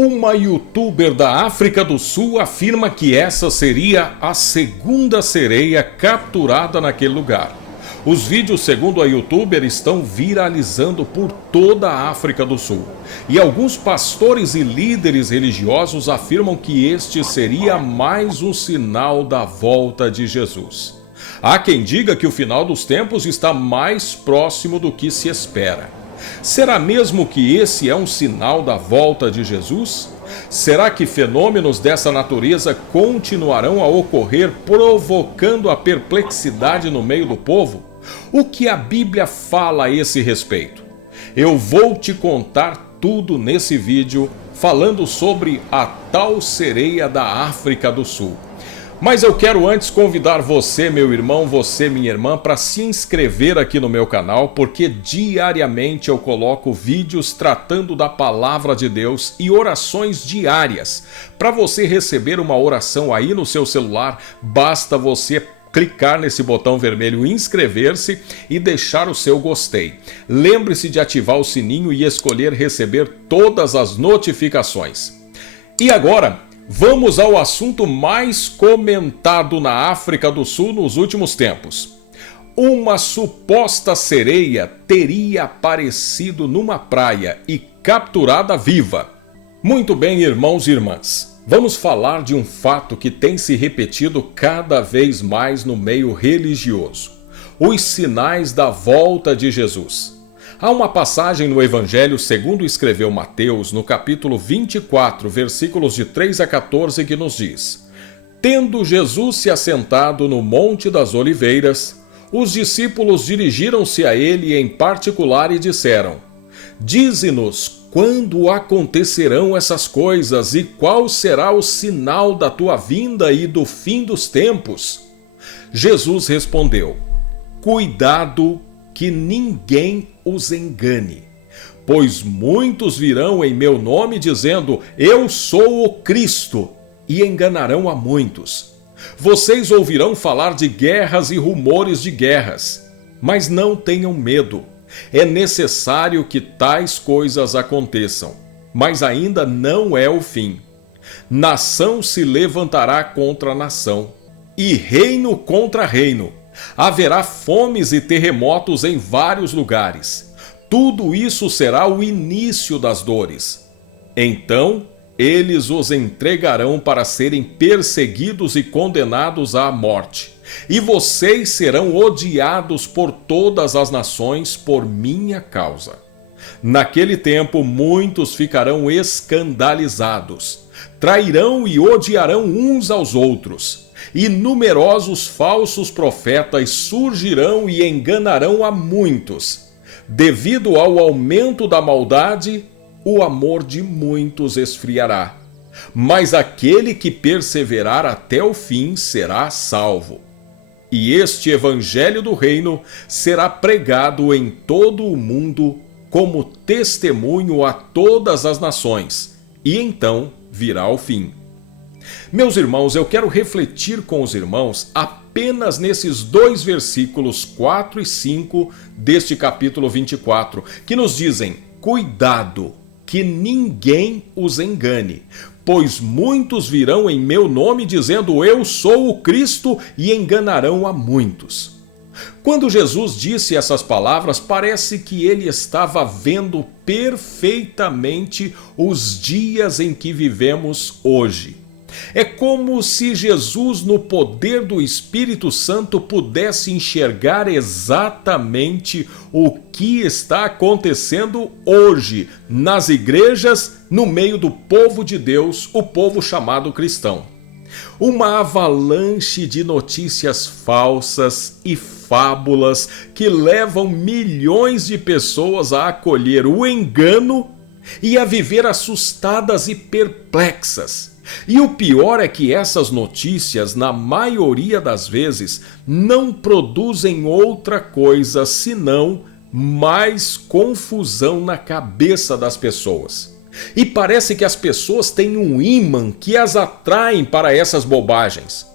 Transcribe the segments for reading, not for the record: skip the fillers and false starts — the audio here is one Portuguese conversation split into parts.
Uma youtuber da África do Sul afirma que essa seria a segunda sereia capturada naquele lugar. Os vídeos, segundo a youtuber, estão viralizando por toda a África do Sul. E alguns pastores e líderes religiosos afirmam que este seria mais um sinal da volta de Jesus. Há quem diga que o final dos tempos está mais próximo do que se espera. Será mesmo que esse é um sinal da volta de Jesus? Será que fenômenos dessa natureza continuarão a ocorrer, provocando a perplexidade no meio do povo? O que a Bíblia fala a esse respeito? Eu vou te contar tudo nesse vídeo, falando sobre a tal sereia da África do Sul. Mas eu quero antes convidar você, meu irmão, você, minha irmã, para se inscrever aqui no meu canal, porque diariamente eu coloco vídeos tratando da palavra de Deus e orações diárias. Para você receber uma oração aí no seu celular, basta você clicar nesse botão vermelho inscrever-se e deixar o seu gostei. Lembre-se de ativar o sininho e escolher receber todas as notificações. E agora, vamos ao assunto mais comentado na África do Sul nos últimos tempos. Uma suposta sereia teria aparecido numa praia e capturada viva. Muito bem, irmãos e irmãs. Vamos falar de um fato que tem se repetido cada vez mais no meio religioso: os sinais da volta de Jesus. Há uma passagem no Evangelho segundo escreveu Mateus, no capítulo 24, versículos de 3 a 14, que nos diz: Tendo Jesus se assentado no Monte das Oliveiras, os discípulos dirigiram-se a ele em particular e disseram: Dize-nos quando acontecerão essas coisas e qual será o sinal da tua vinda e do fim dos tempos? Jesus respondeu: Cuidado que ninguém os engane, pois muitos virão em meu nome dizendo: Eu sou o Cristo, e enganarão a muitos. Vocês ouvirão falar de guerras e rumores de guerras, mas não tenham medo. É necessário que tais coisas aconteçam, mas ainda não é o fim. Nação se levantará contra nação, e reino contra reino. Haverá fomes e terremotos em vários lugares. Tudo isso será o início das dores. Então, eles os entregarão para serem perseguidos e condenados à morte. E vocês serão odiados por todas as nações por minha causa. Naquele tempo, muitos ficarão escandalizados, trairão e odiarão uns aos outros. E numerosos falsos profetas surgirão e enganarão a muitos. Devido ao aumento da maldade, o amor de muitos esfriará. Mas aquele que perseverar até o fim será salvo. E este evangelho do reino será pregado em todo o mundo como testemunho a todas as nações, e então virá o fim. Meus irmãos, eu quero refletir com os irmãos apenas nesses dois versículos 4 e 5 deste capítulo 24, que nos dizem: Cuidado, que ninguém os engane, pois muitos virão em meu nome dizendo: Eu sou o Cristo, e enganarão a muitos. Quando Jesus disse essas palavras, parece que ele estava vendo perfeitamente os dias em que vivemos hoje. É como se Jesus, no poder do Espírito Santo, pudesse enxergar exatamente o que está acontecendo hoje nas igrejas, no meio do povo de Deus, o povo chamado cristão. Uma avalanche de notícias falsas e fábulas que levam milhões de pessoas a acolher o engano e a viver assustadas e perplexas. E o pior é que essas notícias, na maioria das vezes, não produzem outra coisa senão mais confusão na cabeça das pessoas. E parece que as pessoas têm um ímã que as atraem para essas bobagens.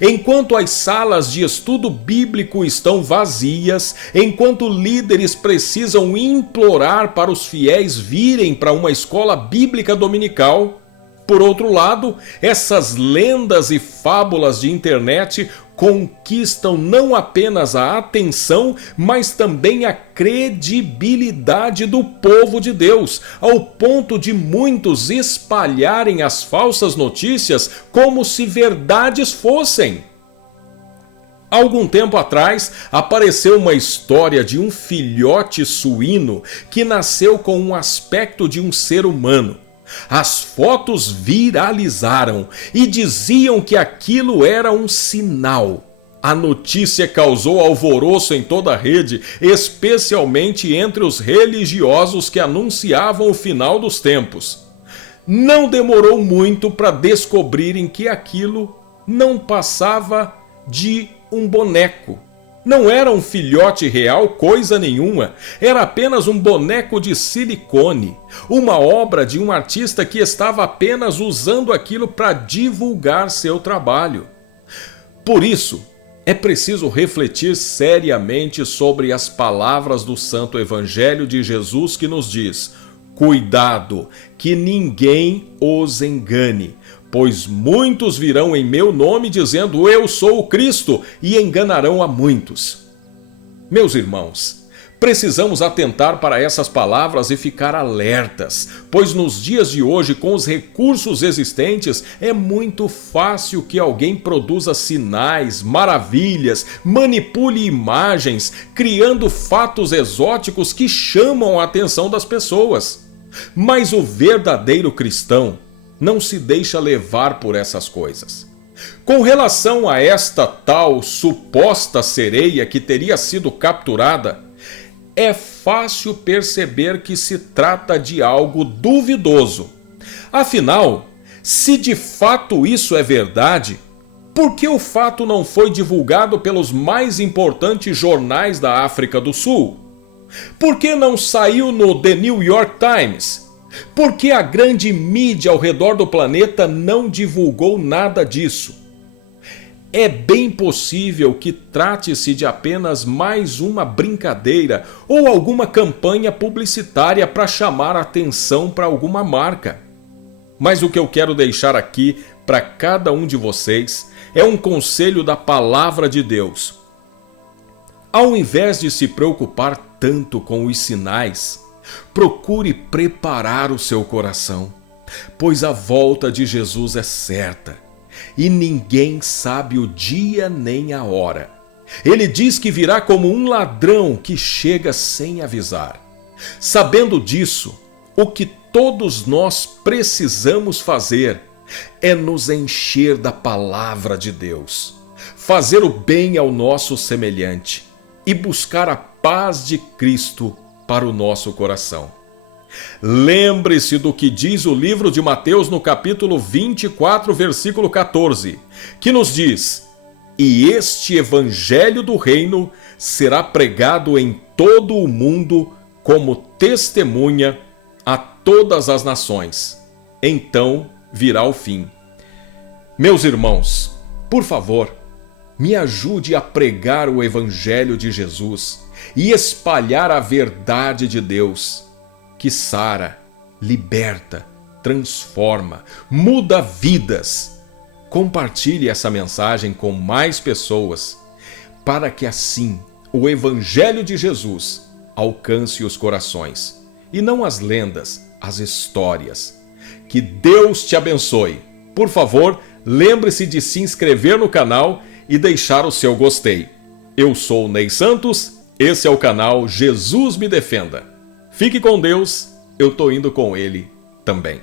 Enquanto as salas de estudo bíblico estão vazias, enquanto líderes precisam implorar para os fiéis virem para uma escola bíblica dominical, por outro lado, essas lendas e fábulas de internet conquistam não apenas a atenção, mas também a credibilidade do povo de Deus, ao ponto de muitos espalharem as falsas notícias como se verdades fossem. Algum tempo atrás, apareceu uma história de um filhote suíno que nasceu com um aspecto de um ser humano. As fotos viralizaram e diziam que aquilo era um sinal. A notícia causou alvoroço em toda a rede, especialmente entre os religiosos que anunciavam o final dos tempos. Não demorou muito para descobrirem que aquilo não passava de um boneco. Não era um filhote real coisa nenhuma, era apenas um boneco de silicone, uma obra de um artista que estava apenas usando aquilo para divulgar seu trabalho. Por isso, é preciso refletir seriamente sobre as palavras do Santo Evangelho de Jesus que nos diz: cuidado, que ninguém os engane. Pois muitos virão em meu nome dizendo eu sou o Cristo e enganarão a muitos. Meus irmãos, precisamos atentar para essas palavras e ficar alertas, pois nos dias de hoje, com os recursos existentes, é muito fácil que alguém produza sinais, maravilhas, manipule imagens, criando fatos exóticos que chamam a atenção das pessoas. Mas o verdadeiro cristão não se deixa levar por essas coisas. Com relação a esta tal suposta sereia que teria sido capturada, é fácil perceber que se trata de algo duvidoso. Afinal, se de fato isso é verdade, por que o fato não foi divulgado pelos mais importantes jornais da África do Sul? Por que não saiu no The New York Times? Por que a grande mídia ao redor do planeta não divulgou nada disso? É bem possível que trate-se de apenas mais uma brincadeira ou alguma campanha publicitária para chamar a atenção para alguma marca. Mas o que eu quero deixar aqui para cada um de vocês é um conselho da palavra de Deus. Ao invés de se preocupar tanto com os sinais, procure preparar o seu coração, pois a volta de Jesus é certa e ninguém sabe o dia nem a hora. Ele diz que virá como um ladrão que chega sem avisar. Sabendo disso, o que todos nós precisamos fazer é nos encher da palavra de Deus, fazer o bem ao nosso semelhante e buscar a paz de Cristo para o nosso coração. Lembre-se do que diz o livro de Mateus no capítulo 24, versículo 14, que nos diz: e este evangelho do reino será pregado em todo o mundo como testemunha a todas as nações. Então virá o fim. Meus irmãos, por favor, me ajude a pregar o evangelho de Jesus e espalhar a verdade de Deus, que sara, liberta, transforma, muda vidas. Compartilhe essa mensagem com mais pessoas, para que assim o evangelho de Jesus alcance os corações, e não as lendas, as histórias. Que Deus te abençoe. Por favor, lembre-se de se inscrever no canal e deixar o seu gostei. Eu sou o Ney Santos, esse é o canal Jesus Me Defenda. Fique com Deus, eu tô indo com Ele também.